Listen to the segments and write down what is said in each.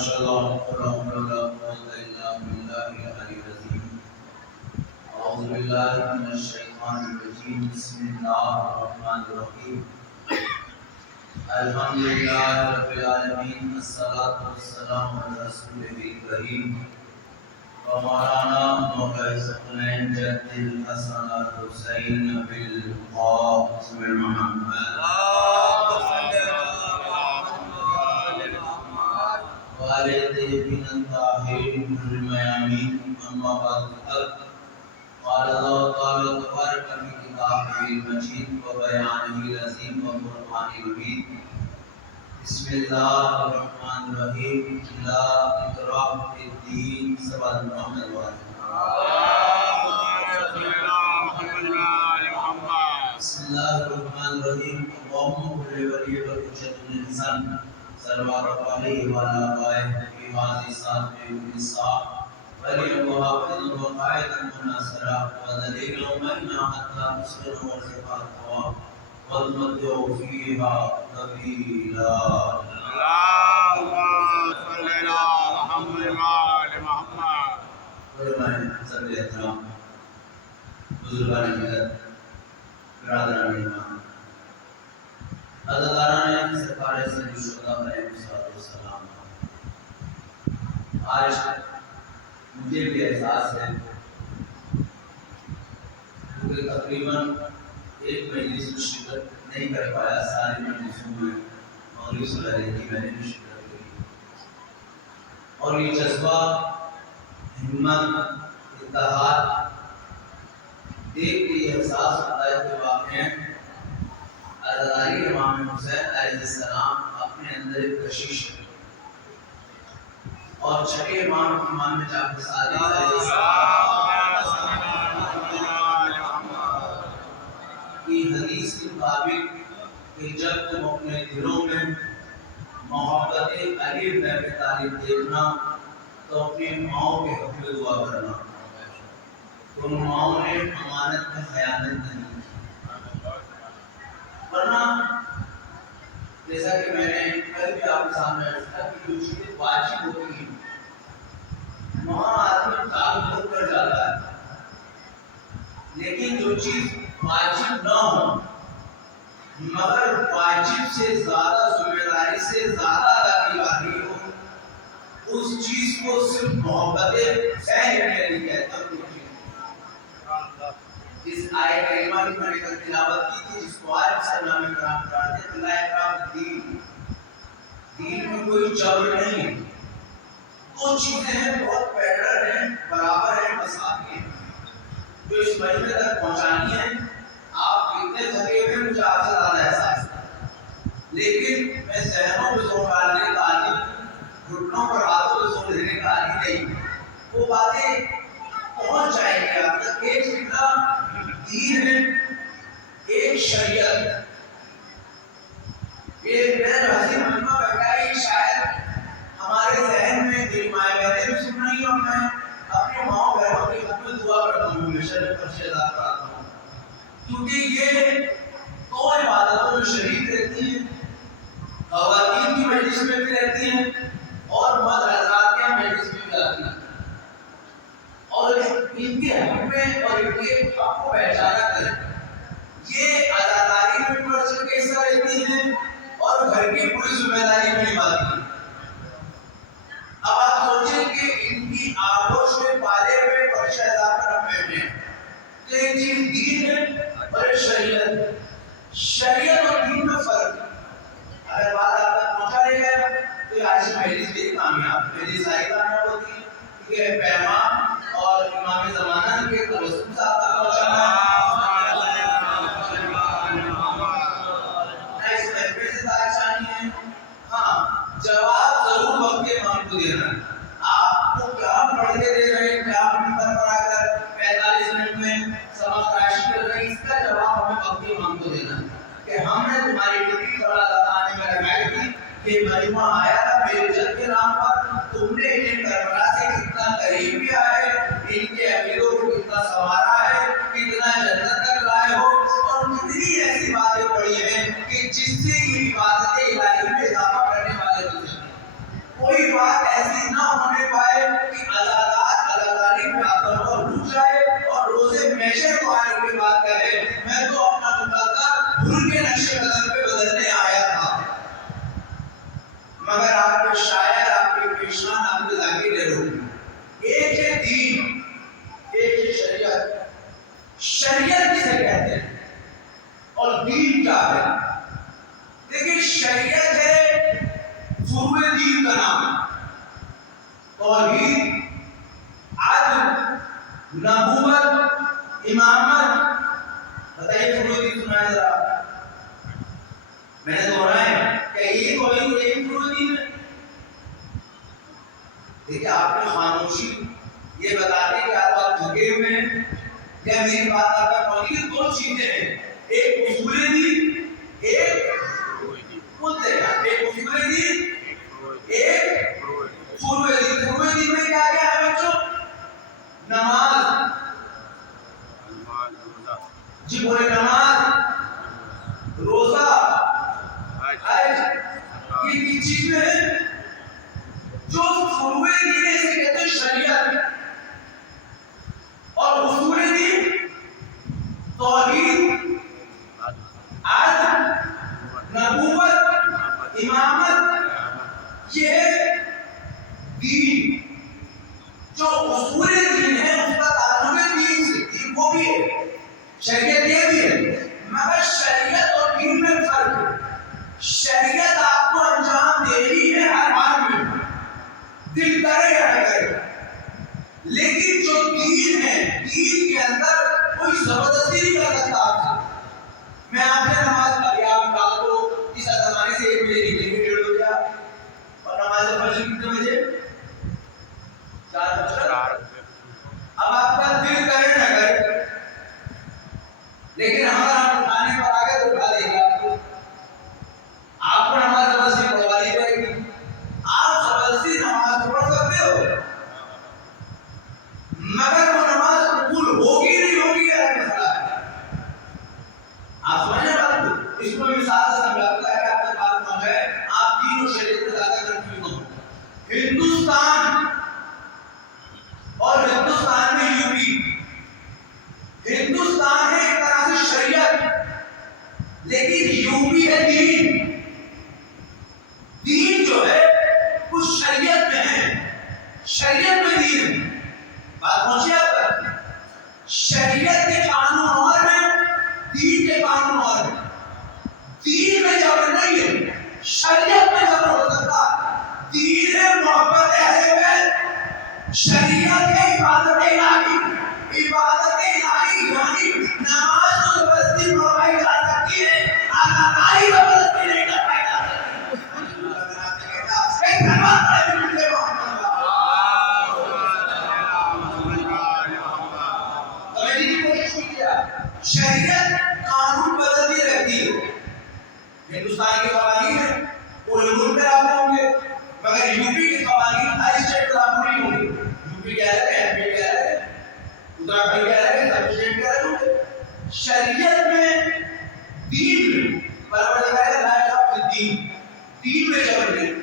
شاء اللہ لا حول ولا قوة الا بالله العلی العظیم. اعوذ باللہ من الشیطان الرجیم. بسم اللہ الرحمن الرحیم. الحمدللہ رب العالمین. الصلاۃ والسلام علی رسولہ الکریم ومولانا مولا ثقلین جد الحسن الحسین بالقاسم محمد وآلہ طیبین الطاہرین الميامین. اما بعد قال اللہ تعالی تبارک فی کتابہ المجید وبیانہ العظیم وفرقانہ المبین. بسم اللہ الرحمن الرحیم. لا اکراہ فی الدین. صبح محمد بسم اللہ الرحمن الرحیم. اللہم صل ولی وحجۃ الانسان صلوات علیہ وعلی آلہ فی ہذہ الساعۃ النساء ولی وحافظ وقائد المناصرہ ودلیل ومنع حتی تصبر ورزقا القوا والمتع فیہا طویلا. اللهم صل على محمد وعلى محمد. علماء صدر احترام، بزرگان ملت، برادران ایمان، عزاداران سرکار سید الشہداء علیہ السلام، آج مجھے بھی احساس ہے کیونکہ تقریباً ایک مجلس میں شرکت نہیں کر پایا. ساری مجلسوں میں مولوی صلی اللہ علیہ کی میں نے بھی شرکت کی، اور یہ جذبہ، ہمت، اتحاد دیکھ کے یہ احساس ہوتا ہے کہ واقعاً عزاداری امام حسین علیہ السلام اپنے اندر ایک کشش ہے. اور چھٹے امام جعفر صادق علیہ السلام کی حدیث کے مطابق کہ جب تم اپنے دلوں میں محبت علی بن ابی طالب دیکھنا تو اپنی ماؤں کے حق میں دعا کرنا. ان ماؤں نے امانت میں خیانت نہیں کی، ورنہ جیسا کہ میں نے کل بھی آپ کے سامنے عرض کیا کہ جو چیزیں واجب ہوتی ہیں وہاں آدمی تعلق کر جاتا ہے، لیکن جو چیز واجب نہ ہو مگر واجب سے زیادہ ذمہ داری سے زیادہ ادا کی جا رہی ہو، اس چیز کو صرف محبت فعل میں نہیں کہتا. جس آیے کریمہ کی میں نے کل تلاوت کی تھی، جس کو آج سلام کرام پڑھتے ہیں، لا اکراہ فی الدین، دین میں کوئی جبر نہیں ہے. دو چیزیں ہیں بہت پیرلل ہیں، برابر ہیں، مساوی ہیں، جو اس مجمع تک پہنچانی ہے. آپ کتنے تھکے ہوئے مجھے آپ سے زیادہ احساس ہے، لیکن میں ذہنوں پہ زور ڈالنے کا عادی، گھٹنوں پر ہاتھوں پہ زور دینے کا عادی نہیں. وہ باتیں پہنچ جائیں گے آپ تک. ایک فکرہ دین ہے، ایک شریعت ہے. یہ میرا حسین مجمع بیٹھا ہے، یہ شاید ہمارے ذہن میں میری مائیں بہنیں بھی سن رہی ہیں، اور میں اپنے ماؤں بہنوں کی خدمت دعا کرتا ہوں، ہمیشہ فرشتہ پڑھاتا ہوں، کیونکہ یہ دو عبادتوں میں شریک رہتی ہیں. خواتین کی مجلس میں بھی رہتی ہیں اور مرد حضرات کے مجلس میں بھی آتی ہیں، اور ان کے حق میں اور ان کے حق کو پہچانا کریں. یہ عزاداری میں بڑھ چڑھ کے حصہ لیتی ہیں اور گھر کی پوری ذمہ داری بھی نبھاتی ہیں. اب آپ سوچیں کہ ان کی آغوش میں پالے ہوئے فرش ادا پر ہم بیٹھے ہیں، تو ایک چیز دین ہے اور ایک شریعت ہے. شریعت اور دین میں فرق ہے. اگر بات آپ تک پہنچا لے گا تو یہ آج مجلس بھی کامیاب، مجلس ساری کامیاب ہوتی ہے، کیونکہ پیغام اور امام زمانہ کے توسط سے آپ تک پہنچانا ہے. اس محفل سے داعشانی ہے. ہاں، جواب ضرور وقت کے امام کو دینا ہے. آپ کو کیا پڑھ کے دے رہے ہیں، کیا منبر پر آ کر 45 منٹ میں سبق راشی کر رہے ہیں، اس کا جواب ہمیں وقت کے امام کو دینا ہے کہ ہم نے تمہاری ڈگری فلاں آنے میں لگائی تھی کہ مجمع آیا تھا میرے جد کے نام پر، تم نے انہیں کربلا سے کتنا قریب کیا ہے، ان کے عقیدوں کو کتنا سنوارا ہے، کتنا جنت تک لائے ہو، اور کتنی ایسی باتیں پڑھی ہیں کہ جس سے یہ عبادت الہی میں اضافہ کرنے والے ہوتے ہیں. کوئی بات محشر کو آنے کے بعد کہے میں تو اپنا مقدر ان کے نقش قدم پہ بدلنے آیا تھا، مگر آپ کے شاعر، آپ کے پیشوان، آپ کے ذاکر لوگ ایک ہے دین، ایک ہے شریعت۔ شریعت کسے کہتے ہیں اور دین کیا ہے؟ دیکھیں شریعت ہے فروع دین کا نام، توحید، عدل، نبوت، امامت۔ بتائیے فروع دین سنائے ذرا، میں نے دہرایا کہ یہ توحید ایک فروع دین ہے۔ دیکھیں آپ نے خاموشی یہ بتاتے کہ آپ جھکے ہوئے ہیں یا میری بات آپ کا قولی، یہ دو چیزیں ہیں، ایک اصول دین، ایک بولتے گا، ایک اصول دین، ایک فروع دین۔ فروع دین میں کیا کیا ہے بچوں؟ نماز، جی بولے نماز، روزہ، حج، یہ تین چیزیں ہیں جو فروع دین سے کہتے ہیں شریعت، اور اصول دین توحید، عدل، نبوت، امامت، یہ دین۔ جو اصول دین ہے اس کا تعلق ہے دین سے، دین وہ بھی ہے، شریعت یہ بھی ہے، مگر شریعت اور دین میں فرق ہے۔ شریعت آپ کو انجام دینی ہے ہر حال میں، دل کرے یا نہ کرے، لیکن جو دین ہے، دین کے اندر کوئی زبردستی نہیں کر سکتا آپ سے۔ میں آپ سے نماز پڑھی، آپ رات کو اس زمانے سے 1 بجے نکلیں گے، 1:30 بجے اور نماز فجر کتنے بجے؟ 4 بجے۔ اب آپ کا دل کرے نہ کرے، لیکن ہمارا آپ اٹھانے پر آگے تو اٹھا دے گا آپ کو، آپ کو نماز زبردستی پڑھوانی پڑے گی، آپ زبردستی نماز پڑھ سکتے ہو، مگر وہ نماز قبول ہوگی نہیں ہوگی یہ مسئلہ ہے۔ آپ سمجھے بات کو؟ اس کو مثال سے سمجھاتا ہے کہ آپ کے پاس پہنچ جائے، آپ دین و شریعت میں زیادہ کنفیوز ہو۔ ہندوستان اور ہندوستان میں یوپی، ہندوستان ہے ایک طرح سے شریعت، لیکن یوپی ہے دین۔ دین جو ہے وہ شریعت میں ہے، شریعت میں دین ہے۔ بات پہنچی آپ تک؟ شریعت کے قانون اور ہیں، دین کے قانون اور ہیں۔ دین میں جبر نہیں ہے، شریعت میں جبر ہو سکتا۔ دین ہے محبت اہل بیت، شریعت ہے عبادت الہی۔ عبادت الہی یعنی نماز تو زبردستی پڑھوائی جا سکتی ہے، آقائی زبردستی نہیں کروائی جا سکتی۔ ایک کلمہ پڑھے مجھے محمد شریعت قانون بدلتی رہتی ہے۔ ہندوستان کے قوانین ہیں وہ ملک میں لاگو ہوں گے، مگر یوپی کے قوانین ہر اسٹیٹ میں لاگو نہیں ہوں گے۔ یوپی کہہ رہے ہیں، ایم پی کہہ رہے ہیں، اتراکھنڈ کہہ رہے ہیں، سب اسٹیٹ کہہ رہے ہوں گے۔ شریعت میں دین میں پروردگار ہے لا الہ الا الدین، دین میں جبر نہیں۔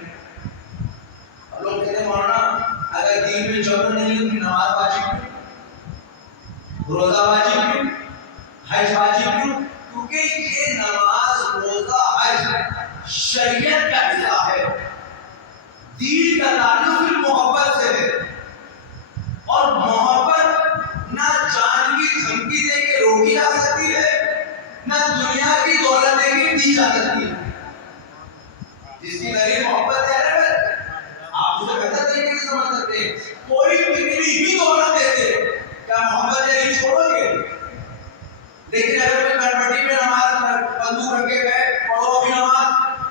اب لوگ کہتے ہیں مولانا اگر دین میں جبر نہیں ہے تو نماز واجب نہیں، روزہ واجب نہیں، حج واجب کیوں؟ کیونکہ یہ نماز، روزہ، حج شریعت کا حصہ ہے۔ دین کا تعلق محبت سے ہے، اور محبت نہ جان کی دھمکی دے کے روکی جا سکتی ہے، نہ دنیا کی دولت دے کے دی جا سکتی ہے۔ جس کی نئی محبت ہے آپ اسے بہتر طریقے سے سمجھ سکتے ہیں۔ کوئی کتنی بھی دولت دیتے کیا محبت نہیں چھوڑو گے؟ لیکن اگر کوئی کربٹی میں نماز بندوق رکھے گئے، پڑھو بھی نماز،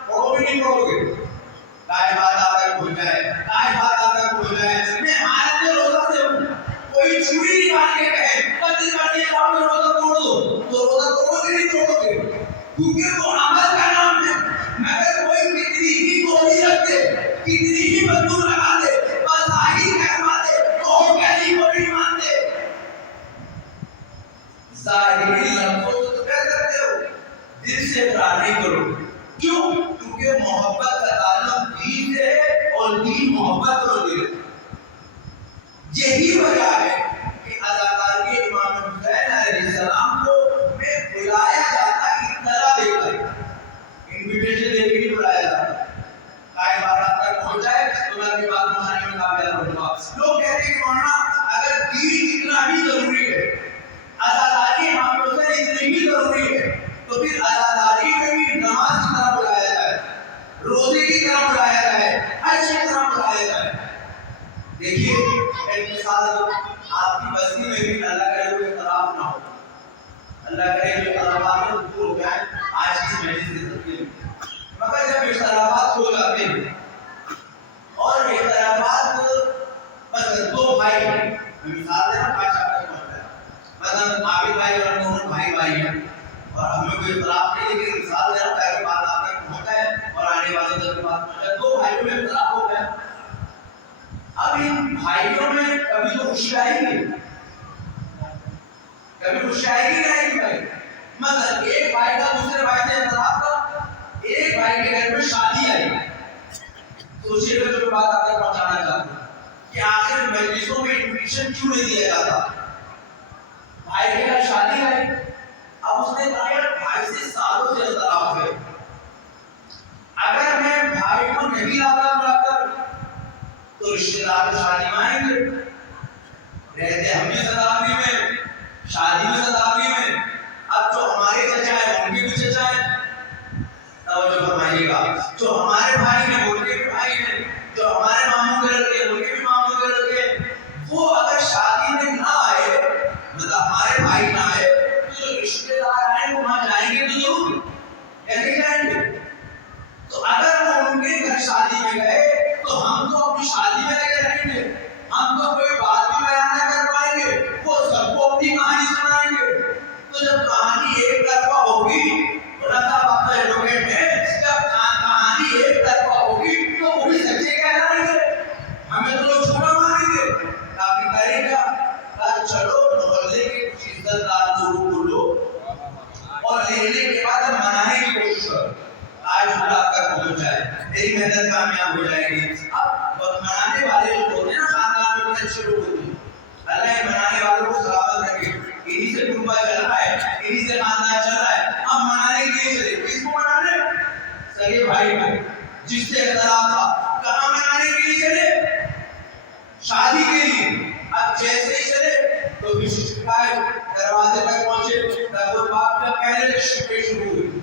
پڑھو بھی نہیں پڑھو گے، کائے بات آپ تک کھل جائے، کائے بات آپ تک کھل جائے۔ میں حالت میں روزہ سے ہوں، کوئی چوری نکال کے کہے پتہ کرنے جاؤ گے روزہ توڑ دو، تو روزہ توڑو گے نہیں توڑو گے، کیونکہ وہ عمل کا نام ہے۔ مگر کوئی کتنی ہی گولی رکھ دے، کتنی ہی بندوق لگا دے، بس آگے کہوا دے تو ہم کہلی کو نہیں مانتے۔ ظاہری لفظوں سے تو کہہ سکتے ہو، دل سے اقرار نہیں کرو۔ کیوں؟ کیونکہ محبت کا تعلق دین سے ہے اور دین محبت کو دل ہے۔ یہی وجہ ہے کہ اداکار کے امام حسین اللہ کرے کہ طلبات میں دور ہو جائیں آج کی مجلس کے ذریعے، مگر جب اختلافات ہو جاتے ہیں اور اختلافات مثلا دو بھائی ہیں، مثال دینا پانچ آپ تک پہنچ جائے، مثلا عابد بھائی اور نور بھائی ہیں اور ہمیں کوئی اختلاف نہیں، لیکن مثال دینا تاکہ بات آپ تک پہنچ جائے اور آنے والے تک بھی بات پہنچ جائے، دو بھائیوں میں اختلاف ہو گیا۔ اب ان بھائیوں میں کبھی تو خوشی آئے گی، کبھی خوشی آئے گی نہیں بھائی، مثلا ایک بھائی کا دوسرے بھائی سے اختلاف تھا، ایک بھائی کے گھر میں شادی آئی، سوچیے گا جو بات آپ تک پہنچانا چاہتا ہوں کہ آخر مجلسوں میں انویٹیشن کیوں نہیں دیا جاتا؟ بھائی کے گھر شادی آئی، اب اس نے کہا یار بھائی سے سالوں سے اختلاف ہے، اگر میں بھائی کو نہیں لاتا بلا کر تو رشتے دار شادی میں آئیں گے، رہتے ہم بھی صداقتی میں، شادی میں صداقتی میں، اب جو ہمارے چچا ہے ان کے بھی چچا ہے، توجہ فرمائیے گا، جو ہمارے بھائی ہیں ان کے بھی بھائی ہیں، جو ہمارے ماموں کے لڑکے ان کے بھی ماموں کے لڑکے، وہ اگر شادی میں نہ آئے مطلب ہمارے بھائی نہ آئے تو جو رشتے دار آئے وہ وہاں جائیں گے تو ضرور یا نہیں جائیں گے؟ تو اگر وہ ان کے گھر شادی میں گئے تو ہم تو اپنی شادی میں لگے رہیں گے، ہم تو کوئی بات بھی بیان نہ کر پائیں گے، وہ سب کو اپنی کہانی سنائیں گے، تو جب کہانی ایک طرفہ ہوگی آپ کا ایڈوکیٹ ہے، جب کہانی ایک طرفہ ہوگی تو وہی سچے کہلائیں گے، ہمیں تو لوگ چھوٹا مانیں گے، کافی کرے گا، چلو محلے کے کچھ عزت دار لوگوں کو لو اور لینے کے بعد منانے کی کوشش کرو، آج اللہ آپ تک پہنچ جائے، میری محنت کامیاب ہو جائے گی۔ اب منانے والے جو ہوتے ہیں نا خاندان میں اچھے لوگ ہوتے ہیں، اللہ یہ منانے والوں کو سلامت رکھے، انہی سے کنبہ چل رہا ہے، انہی سے خاندان چل رہا ہے، اب منانے کے لیے چلے، کس کو منانے؟ سگے بھائی کو، جس سے اختلاف تھا، کہاں منانے کے لیے چلے؟ شادی کے لیے، اب جیسے ہی چلے تو شکایت دروازے تک پہنچے، تب باپ کا پہلے شکوے شروع ہوئی،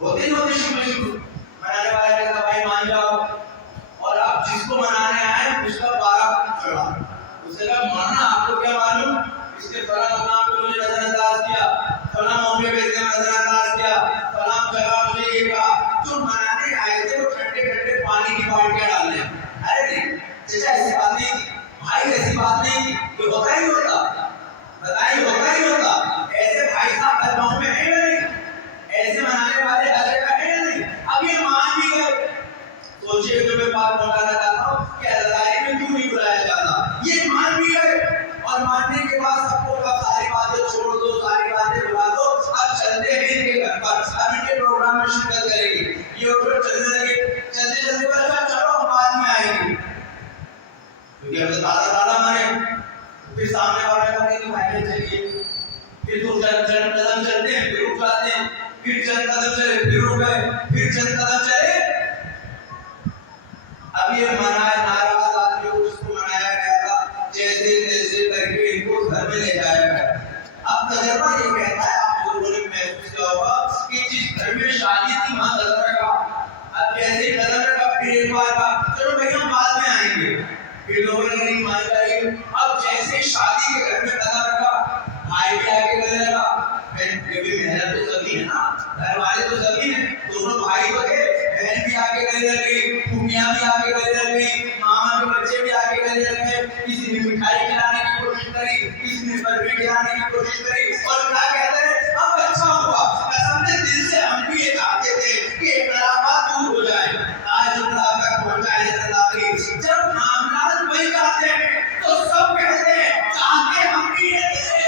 ہوتے ہوتے شکوے شروع، منانے والا کہتا بھائی مان جاؤ، اور آپ جس کو منانے آئے اس کا 12 چڑھا، اس نے کہا ماننا آپ کو کیا معلوم، اس کے فلاں مقام پہ مجھے نظر انداز کیا، فلاں موقع پہ اس نے نظر انداز کیا، فلاں جگہ مجھے یہ کہا، جو منانے آئے تھے وہ ٹھنڈے ٹھنڈے پانی کی بالٹیاں ڈالنے، ارے نہیں چچا ایسی بات نہیں تھی، بھائی ایسی بات نہیں تھی، یہ ہوتا ہی ہوتا، بتائیے ہوتا ہی ہوتا، ایسے بھائی صاحب ہر گاؤں میں ہیں یا نہیں؟ ایسے منانے والے ہر جگہ ہیں یا نہیں؟ اب یہ مان بھی گئے، سوچئے جو میں بات بتانا چاہتا ہوں کہ عزاداری میں کیوں نہیں بلایا جاتا، یہ مان بھی گئے، اور ماننے کے بعد سب کو کہا ساری باتیں چھوڑ دو، ساری باتیں بلا دو، اب چلتے ہیں ان کے گھر پر، اب ان کے پروگرام میں شرکت کریں گے، یہ اوپر چلنے لگے، چلتے چلتے بچہ چلو ہم بعد میں آئیں گے، کیونکہ اب دادا مانے، پھر سامنے والا کا نہیں بھائی چلیے، پھر تو چند قدم چلتے ہیں پھر رک جاتے ہیں، پھر چند قدم چلے پھر رک گئے، پھر چند قدم چلے، اب یہ منائے ناراض آدمی کو جس کو منایا گیا تھا جیسے تیسے کر کے ان کو گھر میں لے جایا گیا، اب تجربہ یہ کہتا ہے آپ لوگوں نے محسوس کیا ہوگا کہ جس گھر میں شادی تھی وہاں نظر رکھا، اب جیسے ہی نظر رکھا پھر ایک بار کہا چلو بھائی ہم بعد میں آئیں گے، پھر لوگوں نے نہیں مان جائے، اب جیسے شادی کے گھر میں قدم رکھا بھائی بھی آگے گلے لگا، بھی محنت تو سبھی ہے نا، گھر والے تو سبھی ہیں، دونوں بھائی تو تھے، بہن بھی آگے گلے لگ گئی، پھوپھیاں بھی آگے گلے لگ گئی، ماما کے بچے بھی آگے گلے لگ گئے، کسی نے مٹھائی کھلانے کی کوشش کری، کسی نے برفی کھلانے کی کوشش کری، اور کیا کہتے ہیں اب اچھا ہوا، قسم سے دل سے ہم بھی یہ چاہتے تھے کہ اختلافات دور ہو جائیں، آج اللہ تک پہنچائے جب معاملات بن جاتے ہیں تو سب کہتے ہیں چاہتے ہم بھی یہ تھے،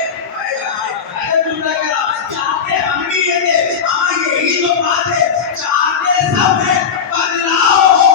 چاہتے ہم بھی یہ تھے، ہاں یہی تو بات ہے، چاہتے سب ہے بدلاؤ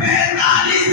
45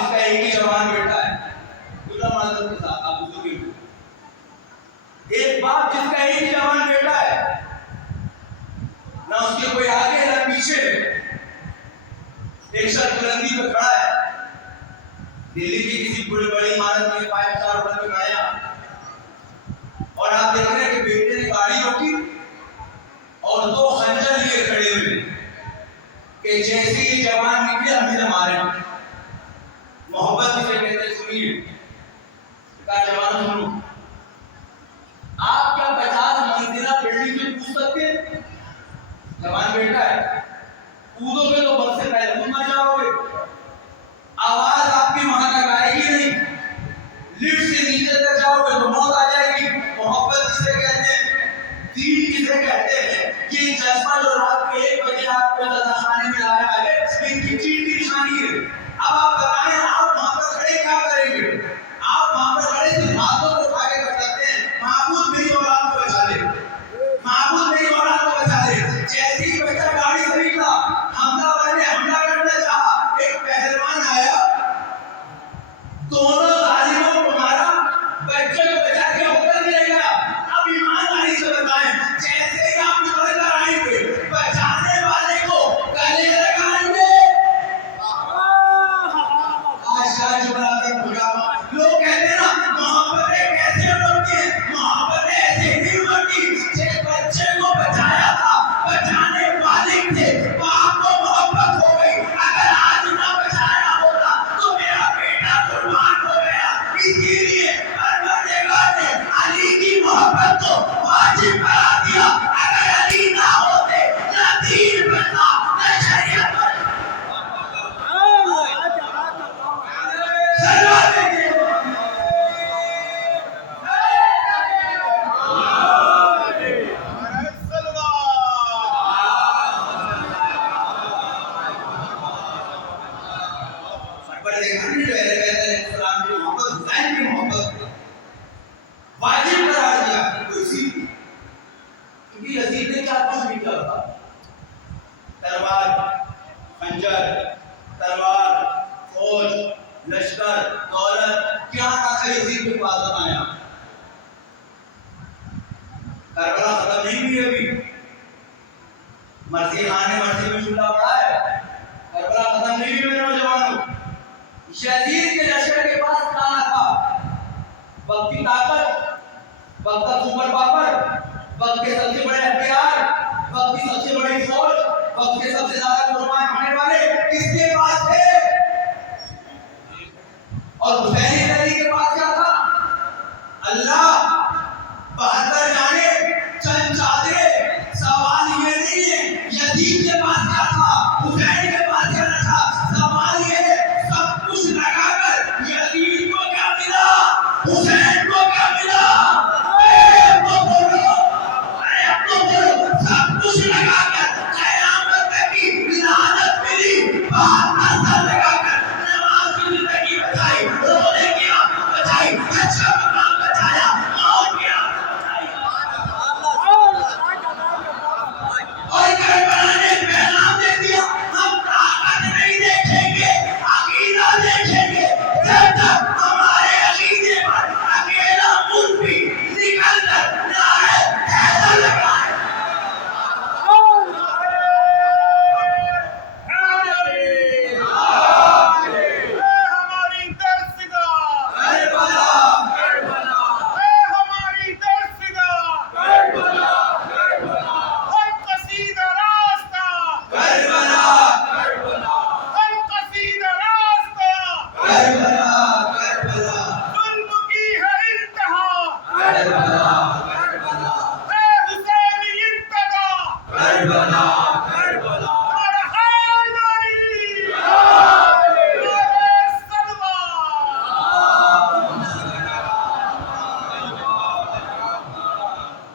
جس کا ایک ہی جوان بیٹا ہے، غلام اعظم کے ساتھ آپ بزرگ ہو، ایک باپ جس کا ایک ہی جوان بیٹا ہے، نہ اس کے کوئی آگے نہ پیچھے، ایک شخص بلندی پہ کھڑا ہے، دلی کی کسی بڑی عمارت میں 5 سٹار ہوٹل میں کھڑا، اور آپ دیکھ رہے ہیں کہ بیٹے نے گاڑی روکی اور 2 خنجر لیے کھڑے ہوئے کہ جیسے یہ جوان نکلے ہم اسے ماریں۔ محبت جسے کہتے ہیں، سنیے کہا جوان سنو، آپ کیا 50 منزلہ بلڈنگ سے کود سکتے ہیں؟ جوان بیٹا ہے، کودو گے تو بس سے پہلے مر جاؤ گے، آواز آپ کی وہاں تک آئے گی نہیں، لفٹ سے نیچے تک جاؤ گے تو موت آ جائے گی۔ محبت جسے کہتے ہیں، دین کسے کہتے ہیں، یہ جذبہ جو رات کے 1 بجے آپ کو خانے میں لایا ہے، ان کی چیز کی نشانی ہے۔ اب آپ بتائیں، آپ وہاں پر کھڑے کیا کریں گے؟ آپ وہاں پر کھڑے صرف ہاتھوں کو اٹھا کے کر سکتے ہیں، معبود میری اولاد کو بچا لے، معبود میری اولاد کو بچا لے۔ جیسے ہی بچہ گاڑی سے نکلا، حملہ کرنا چاہا، ایک پہلوان آیا، دونوں ظالموں کو مارا، بچے کو بچا کے ہوکر لے گیا۔ اب ایمانداری سے بتائیں، جیسے ہی آپ نکل کر آئیں گے، بچانے والے کو گلے لگائیں گے؟ آج جملہ تک بجاوا، لوگ کہتے ہیں نا محبتیں کیسے بڑھتی ہیں، محبتیں ایسے نہیں بڑھتی۔ جس بچے کو بچایا تھا، بچانے والے تھے، باپ کو محبت ہو گئی، اگر آج نہ بچایا ہوتا تو میرا بیٹا قربان ہو گیا۔ اسی لیے پروردگار نے علی کی محبت کو واجب کرا دیا، اگر علی نہ ہوتے نہ دین بنتا نہ شریعت بنتا۔ واجب قرار دیا، کیونکہ یزید نے کیا کچھ نہیں کیا، تلوار، خنجر، تلوار، فوج، لشکر، دولت، کیا تھا یزید کے پاس آیا؟ کربلا ختم نہیں ہوئی ابھی، مرسی خان نے مرسی میں چولہا پڑا ہے، کربلا ختم نہیں ہوئی میرے نوجوانوں۔ یزید کے لشکر کے پاس کیا تھا؟ وقت کی طاقت، وقت کا سپر پاور، وقت کے سب سے بڑے ہتھیار، وقت کی سب سے بڑی فوج، وقت کے سب سے زیادہ قربان ہونے والے کس کے پاس تھے؟ اور حسین علی کے پاس کیا تھا؟ اللہ 72 جانے چند چادریں۔ سوال یہ نہیں ہے یزید کے پاس کیا تھا، حسین کے پاس کیا تھا، سوال یہ ہے سب کچھ لگا کر یزید کو کیا ملا، حسین کو کیا ملا؟ سب کچھ لگا کر قیامت کی لعنت ملی، بات اثر لگا کر نماز کی زندگی بچائی، روزے کی عادت بچائی، اچھا مقام بچایا، موت کی عادت بچائی۔ اور کربلا نے پیغام دے دیا، ہم طاقت نہیں دیکھیں گے، عقیدہ دیکھیں گے۔ جب تک ہمارے عقیدے پر اکیلا ملکی نکل کر نعرہ حیدر لگائے،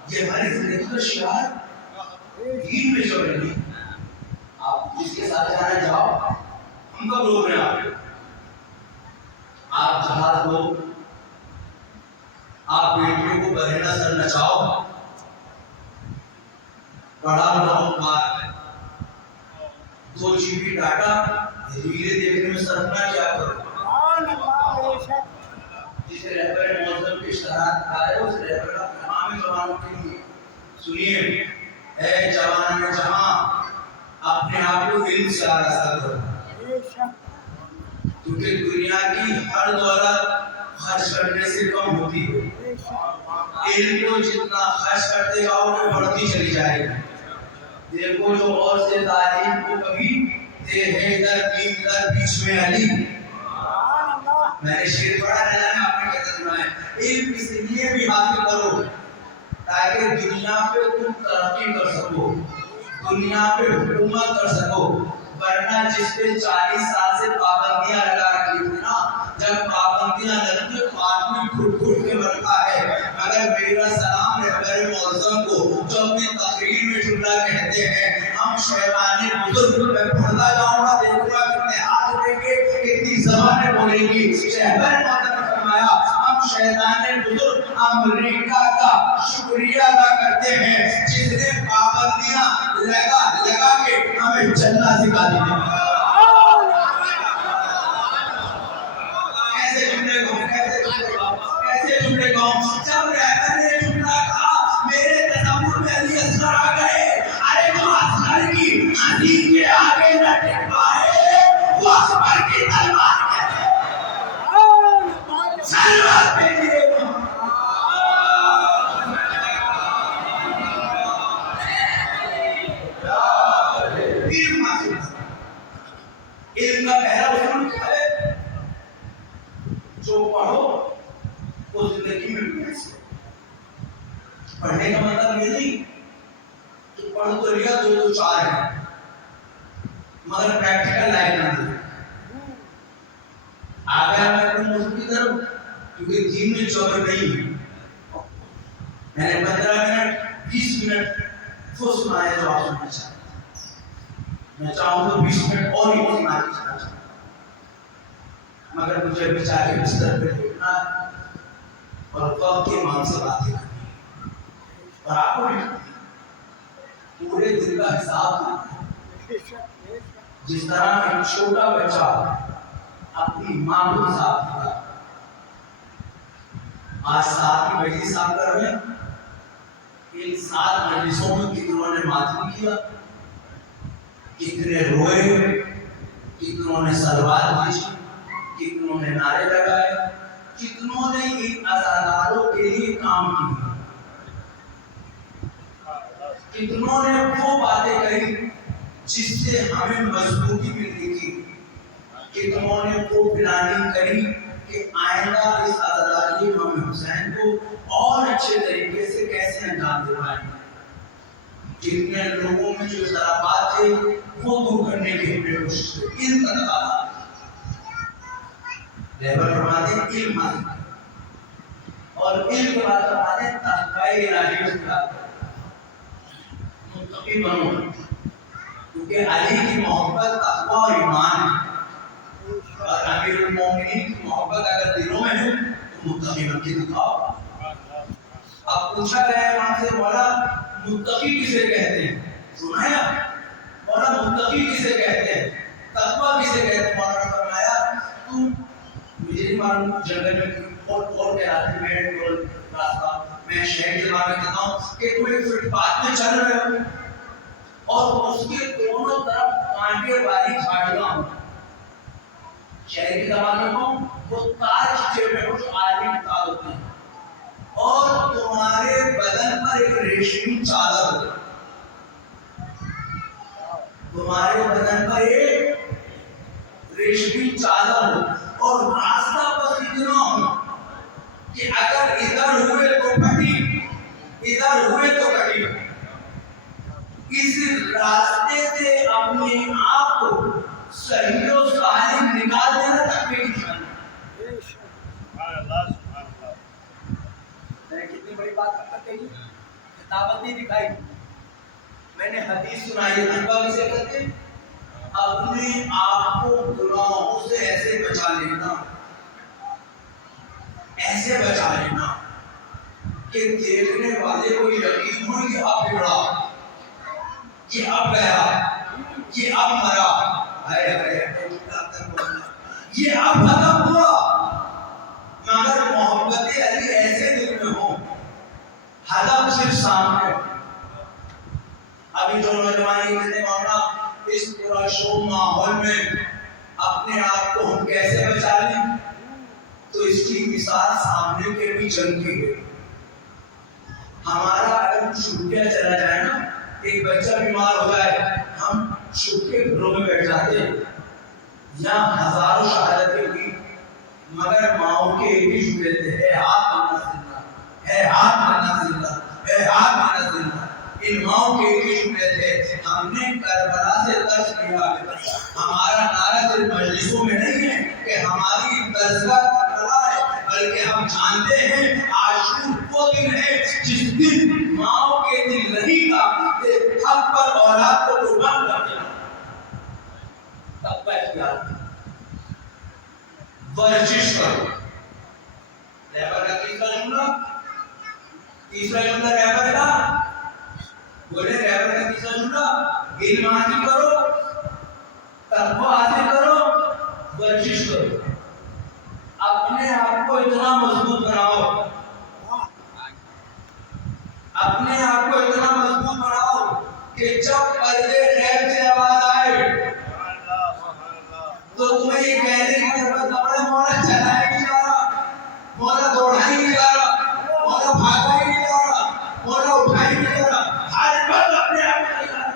یہ ہماری زندگی کا شعار دین میں جو رہی، آپ جس کے ساتھ جانا جاؤ، ہم کب روک رہے ہیں آپ جہاز دو، آپ بیٹیوں کو بہنا سر نچاؤ، بڑا بہت بار 2 GB ڈاٹا ہیرے دیکھنے میں صرف نہ کیا کرو، اشتہارات دکھا رہے ہو اس رہبر کا پیغام ہے جوانوں کے لیے. سنیے اے جوان جہاں اپنے آپ کو علم سے آراستہ کرو کیونکہ دنیا کی ہر دولت خرچ کرنے سے کم ہوتی ہے. علم کو جتنا خرچ کرتے جاؤ وہ بڑھتی چلی جائے گی. دیکھو جو اور سے تعلیم کو کبھی دے ہے ادھر دین ادھر بیچ میں علی. میں نے شعر پڑھا ہے نا آپ نے کیسے سنا ہے. علم اس لیے بھی حاصل کرو تاکہ دنیا پہ تم ترقی کر سکو, دنیا پہ حکومت کر سکو. ورنہ جس پہ 40 سال سے پابندیاں لگا رکھی تھی نا, جب پابندیاں لگتی تو آدمی گھٹ گھٹ کے مرتا ہے. مگر میرا سلام رہبر معظم کو جو اپنی تقریر میں جملہ کہتے ہیں, ہم شیطان بزرگ میں پڑھتا جاؤں گا دیکھوں گا کتنے ہاتھ اٹھیں گے کتنی زبانیں بولیں گی. رہبر معظم نے فرمایا ہم شیطان بزرگ امریکہ کا شکریہ ادا کرتے ہیں جس نے پابندیاں لگا کے ہمیں چلنا سکھا دیا. کیسے جملے کو جب رہبر نے جملہ کہا میرے تصور میں علی اصغر آ گئے. ارے جو اصغر کی حدیث کے آگے نہ ٹک پائے وہ اکبر کی تلوار کہتے سلوات پہ لیے علم کا پہلا اصول کیا ہے؟ جو پڑھو وہ زندگی میں بھی ایسے. پڑھنے کا مطلب یہ نہیں کہ پڑھ تو لیا دو چار ہے مگر پریکٹیکل لائف نہ دے. آ گیا میں اپنے موضوع کی طرف کیونکہ دین میں چور نہیں ہے. میں نے 15 منٹ 20 منٹ وہ سنایا جو آپ سننا چاہتے. میں چاہوں تو 20 منٹ اور ہی سنا کے چاہتا ہوں مگر مجھے بچا کے بستر پہ لیٹنا اور وقت کے امام سے باتیں کرنی اور آپ کو بھی پورے دن کا حساب کرنا. جس طرح ایک چھوٹا بچہ اپنی ماں کو حساب کرتا. آج 7 بجے حساب کر رہے ہیں ان 7 مجلسوں میں کتنوں نے ماتم کیا, کتنے روئے, کتنوں نے سلوات بھیجی, کتنوں نے نعرے لگائے, کتنوں نے ان عزاداروں کے لیے کام کیا, کتنوں نے وہ باتیں کہی جس سے ہمیں مضبوطی ملتی تھی, کتنوں نے وہ پلاننگ کری کہ آئندہ اس عزاداری امام حسین کو اور اچھے طریقے سے کیسے انجام دلوائیں. جتنے لوگوں میں جو اضطرابات تھے وہ دور کرنے کی ہمیں کوشش کی. علم کا تقاضا رہبر فرماتے ہیں علم حاصل اور علم کے بعد فرماتے ہیں تقوی الہی سے متقی بنو کیونکہ علی کی محبت تقوی اور ایمان ہے اور امیر المومنین کی محبت اگر دلوں میں ہے تو متقی بن کے دکھاؤ. اب پوچھا گیا امام سے مولا متقی کسے کہتے ہیں؟ سنا ہے آپ مولا متقی کسے کہتے ہیں, تقوی کسے کہتے ہیں؟ مولا نے فرمایا تم مجھے نہیں معلوم جنگل میں اور کہہ رہا تھا میں راستہ میں شہر کے بارے میں کہتا ہوں کہ تم ایک فٹ پاتھ میں چل رہے ہو اور اس کے دونوں طرف کانٹے والی جھاڑیاں ہوں. شہر کی زبان میں کہوں وہ تار کھینچے ہوئے ہو جو عالمی تار ہوتے ہیں اور تمہارے بدن پر ایک ریشمی چادر ہو, تمہارے بدن پر ایک ریشمی چادر ہو اور راستہ بس اتنا ہو کہ اگر ادھر ہوئے تو کٹی, ادھر ہوئے تو کٹی. اس راستے سے اپنے آپ کو صحیح و سالم نکال دینا تقوی کی نشانی. میں نے کتنی بڑی بات آپ کہی, کتابت نہیں دکھائی, میں نے حدیث سنائی ہے. تقوی کسے کہتے ہیں؟ اپنے آپ کو گناہوں سے ایسے بچا لینا, ایسے بچا لینا کہ دیکھنے والے کو یقین ہو کہ اب بڑھا, یہ اب گیا, یہ اب مرا, یہ اب ختم ہوا. مگر محبت علی ایسے اس کی مثال سامنے کے بھی جنگ کی ہے. ہمارا اگر کچھ روپیہ چلا جائے نا، ایک بچہ بیمار ہو جائے، ہم چھپ کے گھروں میں بیٹھ جاتے ہیں، یا ہزاروں شہادتیں ہوئی مگر ماؤں کے ایک ہی جملے تھے، ہے ہاتھ مانا زندہ، ہے ہاتھ مانا زندہ، ہے ہاتھ مانا زندہ. ان ماؤں کے ایک ہی جملے تھے. ہم نے کربلا سے درس لیا. ہمارا نعرہ صرف مجلسوں میں نہیں ہے کہ ہماری درسگاہ کربلا ہے، بلکہ ہم جانتے ہیں عاشور وہ دن ہے جس دن ماؤں کے دل نہیں کاپتے، حق پر اولاد کو قربان کرتے ہیں. تب بیٹھ گیا ورزش کرو. ریبر کا تیسرا جملہ ریبر کا بولے، ریبر کا تیسرا جملہ علم حاصل کرو، تقویٰ حاصل کرو، ورزش کرو. اپنے آپ کو اتنا مضبوط بناؤ، اپنے آپ کو اتنا مضبوط بناؤ کہ جب پردے غیب سے آواز آئے تو تمہیں یہ کہنے کی ضرورت نہ پڑے مولا چلا ہی نہیں جا رہا، مولا دوڑا ہی نہیں جا رہا، مولا بھاگا ہی نہیں جا رہا، مولا اٹھا ہی نہیں جا رہا. ہر وقت اپنے آپ کو تیار.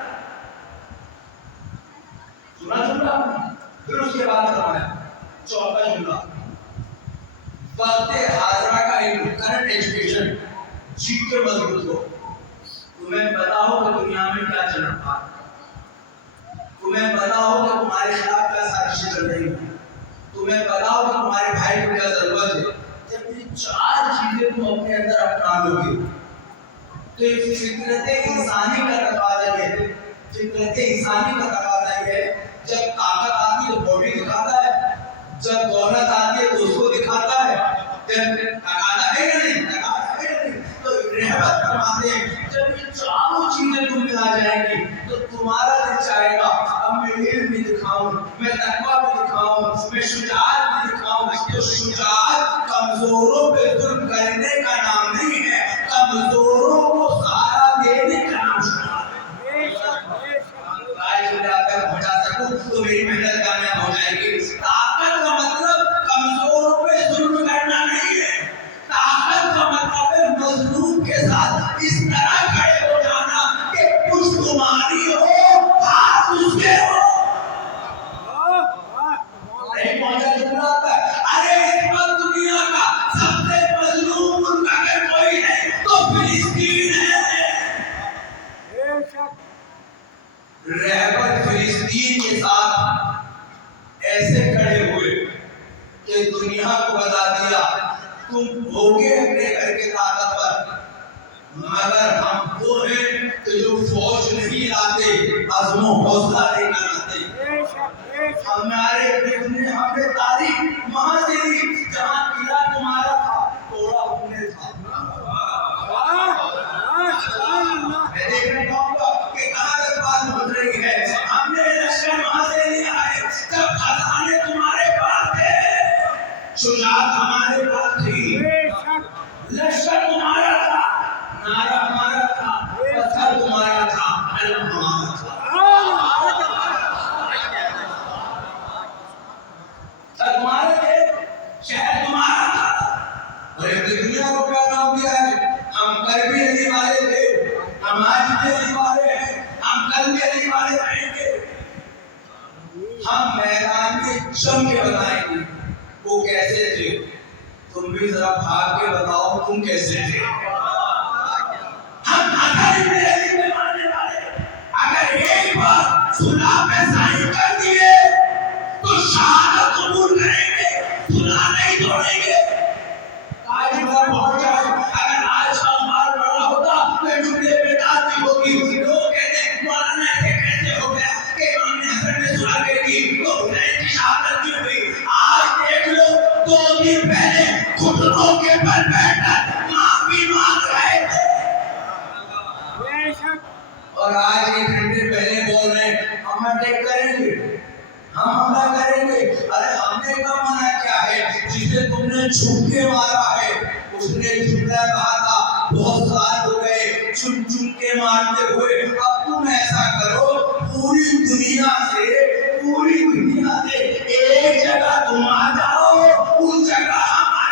سنا جملہ. پھر اس کے بعد فرمایا چوتھا جملہ، وقت حاضرہ کا علم، کرنٹ ایجوکیشن سیکھ کے مضبوط ہو. تمہیں پتا ہو کہ دنیا میں کیا چل رہا ہے، تمہیں پتا ہو کہ تمہارے خلاف کیا سازشیں چل رہی ہیں، تمہیں پتا ہو کہ تمہارے بھائی کو کیا ضرورت ہے. جب یہ چار چیزیں تم اپنے اندر اپنا لو گے تو ایک فطرت انسانی کا تقاضا یہ ہے، فطرت انسانی کا تقاضا یہ ہے، جب طاقت آتی ہے تو باڈی دکھاتا ہے، جب دولت آتی ہے تو اس کو دکھاتا ہے. جب تقاضا ہے یا نہیں، تقاضا ہے یا نہیں، تو رحمت فرماتے ہیں جب یہ چاروں چیزیں تم میں آ جائیں گی تو تمہارا دل چاہے گا اب میں علم بھی دکھاؤں، میں تقویٰ بھی دکھاؤں، میں شجاعت بھی دکھاؤں. تو شجاعت کمزوروں پہ ظلم کرنے کا نام نہیں ہے، کمزوروں کو سہارا دینے کا نام شجاعت ہے. بچا سکوں تو میری محنت کامیاب ہو جائے گی. طاقت کا مطلب کمزوروں پہ ظلم کرنا نہیں ہے، طاقت کا مطلب ہے مظلوم کے ساتھ اس طرح کھڑے ہو جانا کہ کچھ تمہاری ہو ہاتھ اس کے ہو. نہیں پہنچا جملہ آتا ہے، ارے اس وقت دنیا کا سب سے مظلوم ملک اگر کوئی ہے تو فلسطین ہے. رہبر فلسطین کے ساتھ ایسے کھڑے ہوئے کہ دنیا کو بتا دیا تم ہوگے اپنے گھر کے طاقتور مگر ہم وہ ہیں کہ جو فوج نہیں لاتے، عزم و حوصلہ لے کر آتے. ہمارے ابن ہمیں تاریخ وہاں سے لی جہاں قلعہ تمہارا تھا توڑا ہم نے تھا. میں دیکھنا چاہوں گا کہ کہاں تک بات پہنچ رہی ہے. ہم نے لشکر وہاں سے لیا ہے جب خزانے تمہارے پاس تھے، شجاعت ہمارے پاس تھی، لشکر تمہارا تھا، نعرہ ہمارا تھا، پتھر تمہارا تھا، علم ہمارا تھا. تمہارے تھے، شہر تمہارا تھا. اور یہ دنیا کو کیا نام دیا ہے، ہم کل بھی علی والے تھے، ہم آج بھی علی والے ہیں، ہم کل بھی علی والے رہیں گے. ہم میدان میں جم کے بتائیں گے وہ کیسے تھے. تم بھی ذرا بھاگ کے بتاؤ تم کیسے تھے. ہم اگر علی میں ماننے والے اگر ایک بار صلح پہ سائن کر دیے تو شہادت قبول کریں گے، صلح نہیں توڑیں گے. آج ادھر پہنچ جائے اگر آج ہمارا بڑا ہوتا تو جملے پہ داتی ہوگی. لوگ کہتے ہیں مولانا ایسے کیسے ہو گیا کہ امام حسن نے صلح کر دی تو حسین کی شہادت کیوں ہوئی. آج دیکھ لو 2 دن پہلے گھٹنوں کے بل بیٹھ کر معافی مانگ رہے تھے اور آج 1 گھنٹے پہلے بول رہے ہیں ہم اٹیک کریں گے، ہم حملہ کریں گے. ارے ہم نے کب منع کیا ہے؟ جسے تم نے چھپ کے مارا ہے اس نے جملہ کہا تھا بہت سال ہو گئے چن چن کے مارتے ہوئے، اب تم ایسا کرو پوری دنیا سے ایک جگہ تم آ جاؤ، اس جگہ ہم آ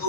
2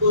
2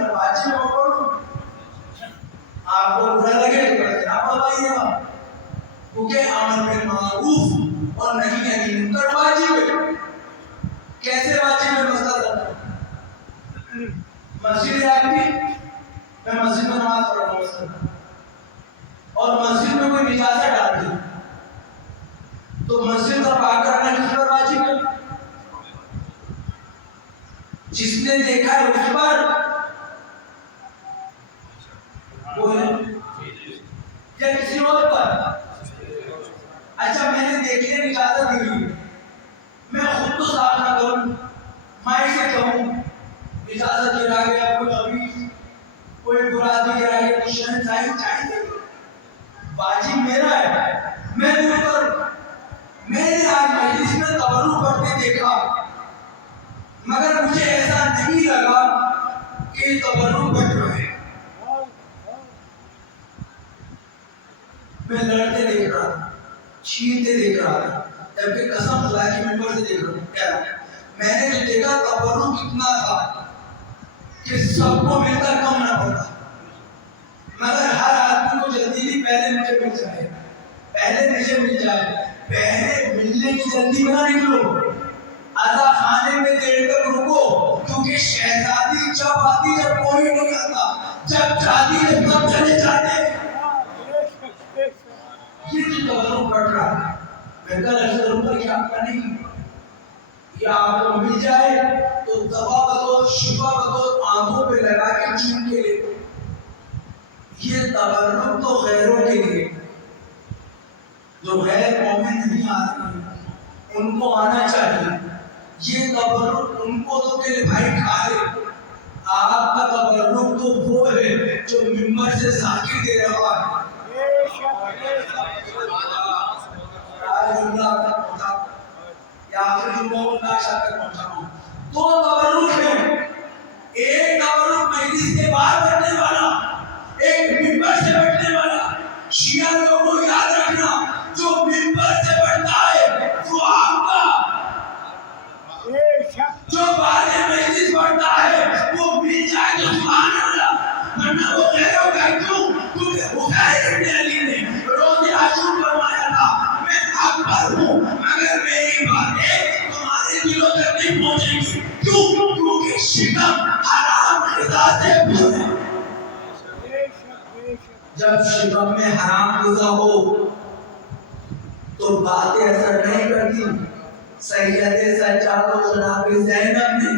میں واجب میں پڑھوں، آپ کو برا لگے تو نہ پڑھائیے گا، کیونکہ امر بالمعروف اور نہی عن المنکر واجب ہے۔ کیسے واجب ہے؟ مسئلہ سمجھو، مسجد ہے آپ کی، میں مسجد میں نماز پڑھ رہا ہوں اور مسجد میں کوئی نجاست ڈال دی تو مسجد کا پاک کرنا کس پر واجب ہے؟ جس نے دیکھا ہے اس پر بولے یا کسی اور پر؟ اچھا میں نے دیکھ لیا اجازت دی، میں خود تو صاف نہ کروں، میں سے کہوں اجازت دلا گیا، کوئی خبیث کوئی برا آدمی گرا گیا، کچھ چاہیے واجب میرا ہے، میں دور کروں۔ میں نے آج مجلس میں تبرک پڑھتے دیکھا، مگر مجھے ایسا نہیں لگا کہ تبرک پڑھ رہے، میں لڑتے دیکھ رہا تھا، چھینتے دیکھ رہا تھا، جبکہ قسم خدا کی ممبر سے دیکھ رہا ہوں کیا میں نے جو دیکھا تبرک اتنا تھا کہ سب کو مل کر کم نہ پڑتا، مگر ہر آدمی کو جلدی نہیں، پہلے مجھے مل جائے، پہلے ملنے کی جلدی میں نہ نکلو، آدھا کھانے میں دیر تک رکو، کیونکہ شہزادی جب آتی جب کوئی نہیں آتا، جب جاتی جب سب چلے جاتے۔ یہ جو تبرک پڑھ رہا ہے میں کل ایسے روپر کیا نہیں، یہ آپ کو مل جائے تو دوا بطور شفا بطور آنکھوں پہ لگا کے چون کے لئے، یہ تبرک تو غیروں کے لیے، جو غیر مومن نہیں آتے ان کو آنا چاہیے، یہ تبرک ان کو تو تیرے بھائی کھا دے، آپ کا تبرک تو وہ ہے جو ممبر سے ذاکر دے رہا ہے۔ دو تبرک ہیں، ایک تبرک مجلس کے باہر بیٹھنے والا، ایک ممبر سے بیٹھنے والا۔ شیعہ لوگوں کو یاد رکھنا، جو ممبر سے بیٹھتا ہے وہ آپ کا، جو باہر مجلس بیٹھتا ہے وہ مل جائے تو سبحان اللہ، ورنہ وہ غیروں کا کیوں؟ کیونکہ حسین ابن علی نے روز عاشور فرمایا تھا میں اکبر ہوں مگر میری باتیں تمہارے دلوں تک نہیں پہنچیں گی، کیوں؟ کیونکہ شکم حرام غذا سے بھرے، جب شکم میں حرام غذا ہو تو باتیں اثر نہیں کرتی۔ سید سجاد و جناب زینب نے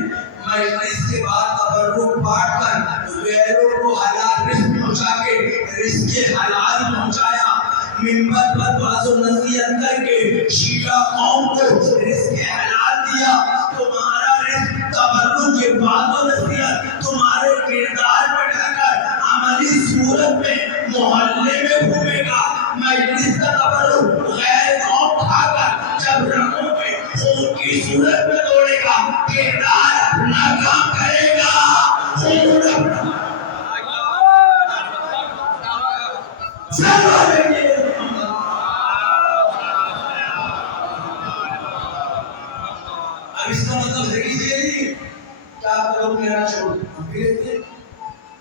مجلس کے بعد تبرک پاٹ کر غیروں کو حلال رزق پہنچا کے رزق حلال پہنچایا، منبر پر باز و نصیحت کر کے شیعہ قوم کو رزق حلال دیا۔ تمہارا رزق تبرک کے باز و نصیحت تمہارے کردار میں ڈال کر عملی صورت میں محلے میں گھومے گا۔ مجلس کا تبرک غیر قوم کھا کر جب رنگوں میں خون کی صورت میں دوڑے گا، کردار اپنا کام کرے گا، خون اپنا اب اس کا مطلب ہے کہ یہ کیا آپ لوگ میرا چھوڑ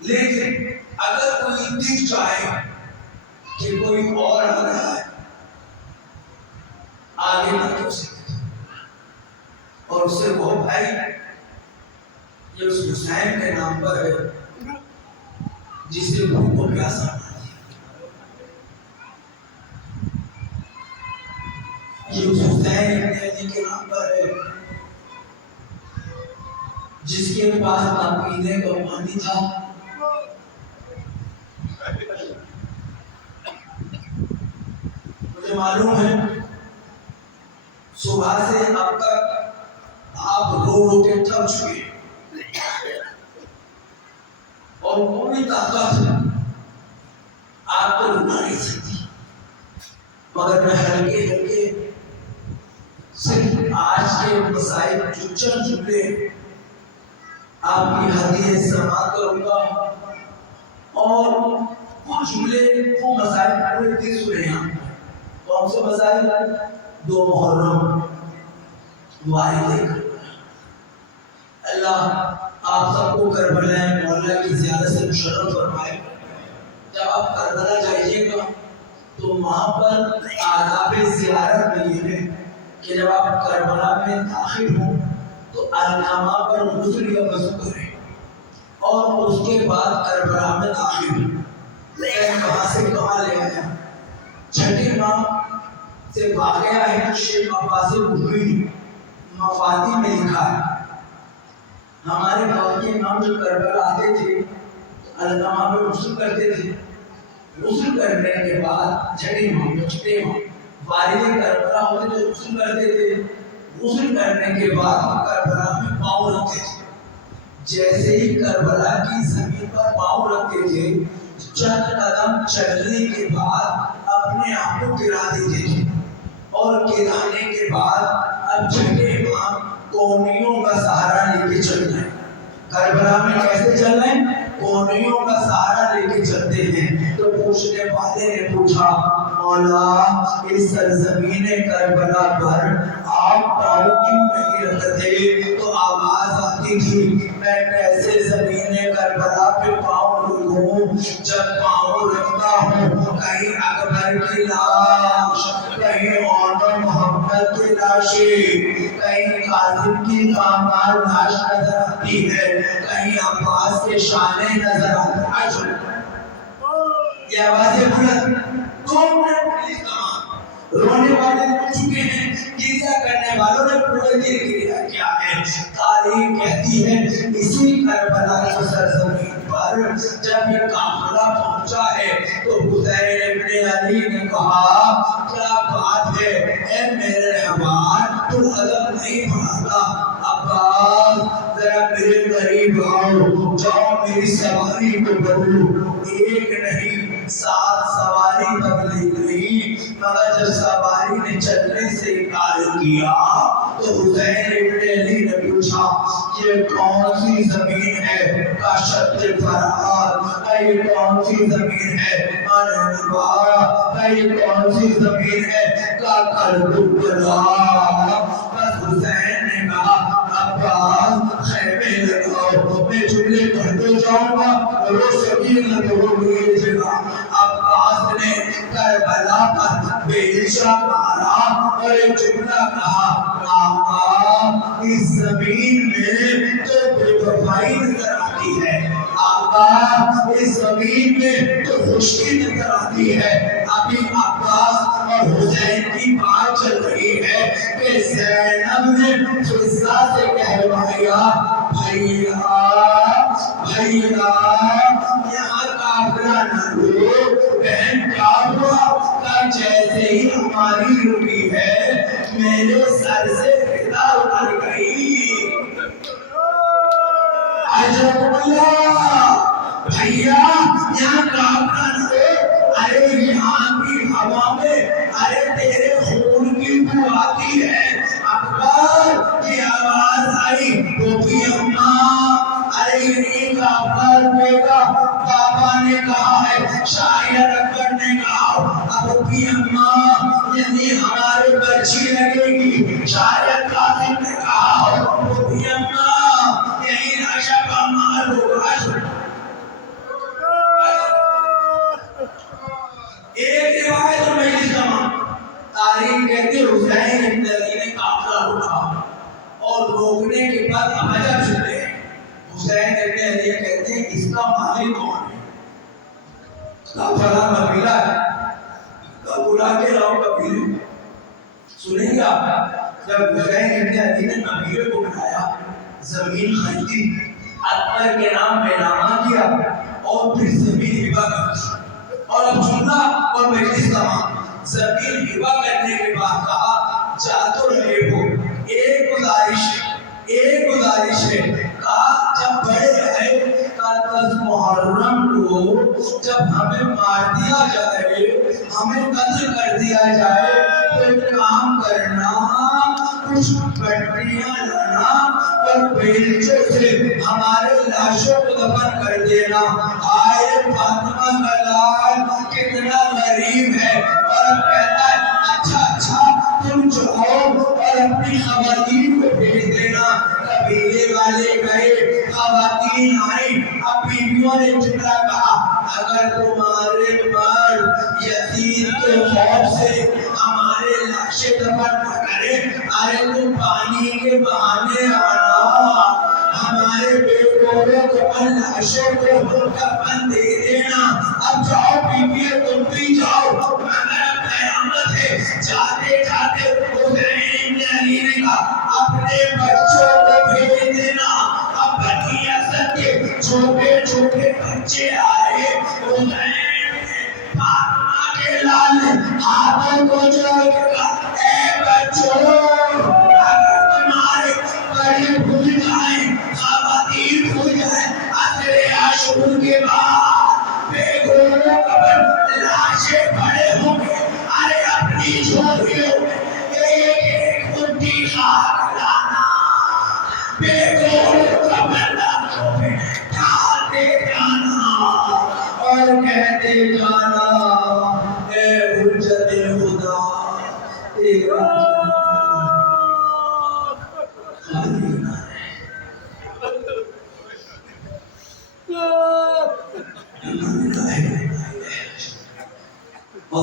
لیکن اگر کوئی دکھ جائے کہ کوئی اور آ رہا ہے آگے نہ تو سکتے اور اس سے وہ بھائی یہ اس حسین کے نام پر ہے جس سے بھوک کو پیاسا یہ اس حسین ابن علی کے نام پر ہے جس کے پاس نہ پینے کا پانی تھا، مجھے معلوم ہے صبح سے اب تک آپ رو رو کے تھک چکے اور کوئی طاقت آپ کو رلا نہیں سکتی، مگر میں ہلکے ہلکے صرف آج کے مسائل جو چند جملے آپ کی حدیث سماعت کروں گا اور وہ جملے وہ مسائل پورے دن سنے ہیں۔ کون سے مسائل؟ 2 محرم، والد اللہ آپ سب کو کربلا مولا کی زیارت سے مشرف فرمائے۔ جب آپ کربلا جائیے گا تو وہاں پر آداب زیارت میں یہ ہے کہ جب آپ کربلا میں داخل ہوں تو القمہ پر غسل یا وضو کریں اور اس کے بعد کربلا میں داخل ہوں۔ لیکن کہاں سے کہاں لے آیا؟ چھٹے امام سے واقعہ ہے، شیخ عباس بخاری مفادی میں لکھا ہے۔ ہمارے گاؤں کے امام جو کربلا آتے تھے القمہ میں غسل کرتے تھے، غسل کرنے کے بعد چھٹے امام والد کربلا ہوتے جو غسل کرتے تھے، غسل کرنے کے بعد کربلا میں پاؤں رکھتے تھے۔ جیسے ہی کربلا کی زمین پر پاؤں رکھتے تھے، چند قدم چلنے کے بعد اپنے آپ کو گرا دیتے تھے، اور گرانے کے بعد اب چھٹے امام کونیوں کا سہارا لے کے چل رہے ہیں۔ کربلا میں کیسے چل رہے ہیں؟ کونیوں کا سہارا لے کے چلتے ہیں۔ تو پوچھنے والے نے پوچھا، مولا اس سرزمین کربلا پر آپ پاؤں کیوں نہیں رکھتے؟ تو آواز آتی تھی، میں کیسے زمین کربلا پہ پاؤں رکھوں؟ جب پاؤں رکھتا ہوں کہیں اکبر کی لاش، کہیں عمر محمد کی لاشیں، کہیں قاسم کی قامار لاش نظر آتی ہے، کہیں عباس کے شانے نظر آتی ہے۔ یہ آوازیں بلند کون نے پولیس کہا؟ رونے والے اٹھ چکے ہیں، گریہ کرنے والوں نے پورے دن گریہ کیا ہے۔ تاریخ کہتی ہے اسی کربلا کی سرزمین پر جب یہ قافلہ پہنچا ہے تو حسین ابن علی نے کہا، کیا بات ہے اے میرے رحمان، تو ادب نہیں پڑھاتا؟ عباس ذرا میرے قریب آؤ، جاؤ میری سواری کو بدلو۔ ایک نہیں 7 سواری بدلی گئی، مگر جب سواری نے چلنے سے انکار کیا تو حسین ابن علی نے پوچھا، یہ کون سی زمین ہے؟ کاشت فرات۔ یہ کون سی زمین ہے؟ انبارہ۔ یہ کون سی زمین ہے؟ کاکر دبلا۔ بس حسین نے کہا، عباس خیمے لگاؤ، میں جملے پڑھتے جاؤں گا، وہ سکینت ہوگی جگہ۔ عباس نے کربلا پر بیلشا مارا اور ایک جملہ کہا، آقا اس زمین میں تو بے وفائی نظر آتی ہے، آقا اس زمین میں تو خشکی نظر آتی ہے۔ ابھی عباس اور حسین کی بات چل رہی ہے کہ زینب نے فضہ سے کہلوایا، بھائیا یہاں قافلہ نہ رو۔ بہن کیا ہوا؟ کہ جیسے ہی ہماری روٹی ہے میرے سر سے فضا اتر گئی۔ عجب اللہ، بھائیا یہاں قافلہ نہ رو۔ ارے یہاں کی ہوا میں ارے تیرے خون کی بو آتی ہے۔ اکبر کی آواز آئی، بوبی اماں، ارے یہ قافلہ رکے گا؟ بابا نے کہا ہے، شاید اکبر نے کہا، بوبی اماں یعنی ہمارے برچی لگے گی۔ شاید قاسم نے کہا، بوبی اماں یہی ناشا کا مال ہوگا۔ ایک روایت میں تاریخ کہتے حسین ابن علی نے قافلہ روکا اور روکنے کے بعد عجب سنے، حسین ابن علی کہتے ہیں اس کا مالک کون ہے؟ فلاں قبیلہ ہے، بلا کے لاؤ قبیلے۔ سنیں گے آپ، جب حسین ابن علی نے قبیلے کو بلایا، زمین خریدی، اکبر کے نام پہ نامہ کیا اور پھر زمین ہبہ کر دی۔ اور اب سننا اور مجلس تمام، زمین ہبہ کرنے کے بعد کہا، جا تو رہے ہو، ایک گزارش ہے، کہا جب بڑے رہے کل 10 محرم کو جب ہمیں مار دیا جائے، ہمیں قتل کر دیا جائے، تو ایک کام کرنا، کچھ پٹریاں لانا اور بیلچوں سے ہمارے لاشوں کو دفن کر دینا۔ آئے فاطمہ کا لال کتنا غریب ہے، اور کہتا ہے اچھا تم جاؤ اور اپنی خواتین کو بھیج دینا۔ قبیلے والے گئے، خواتین آئی، اب بیویوں نے جملہ کہا اگر تمہارے مرد یزید کے خوف سے ہمارے لاش دفن نہ کرے، ارے تم پانی کے بہانے آنا، ہمارے بے گوروں کو ان لاشوں کو کفن دے دینا۔ اب جاؤ بیویے تم بھی جاؤ، مگر قیامت ہے۔ جاتے جاتے حسین بن علی نے کہا اپنے بچوں کو بھیج دینا۔ اب بنی اسد کے چھوٹے چھوٹے بچے آئے، حسین نے فاطمہ کے لال ہاتھوں کو جوڑ کے کہا اے بچوں، اگر تمہارے بڑے بھول جائیں، خواتین بھول جائیں، اثر عاشور کے بعد بے گھوڑوں قبر لاشیں پڑے ہوں گے، ارے اپنی جھولیوں میں ایک ایک منٹی خاک لانا، بے گھوڑوں قبر لاشوں میں ڈالتے جانا اور کہتے جانا اے حجت خدا تیرا خالی نہ رہے۔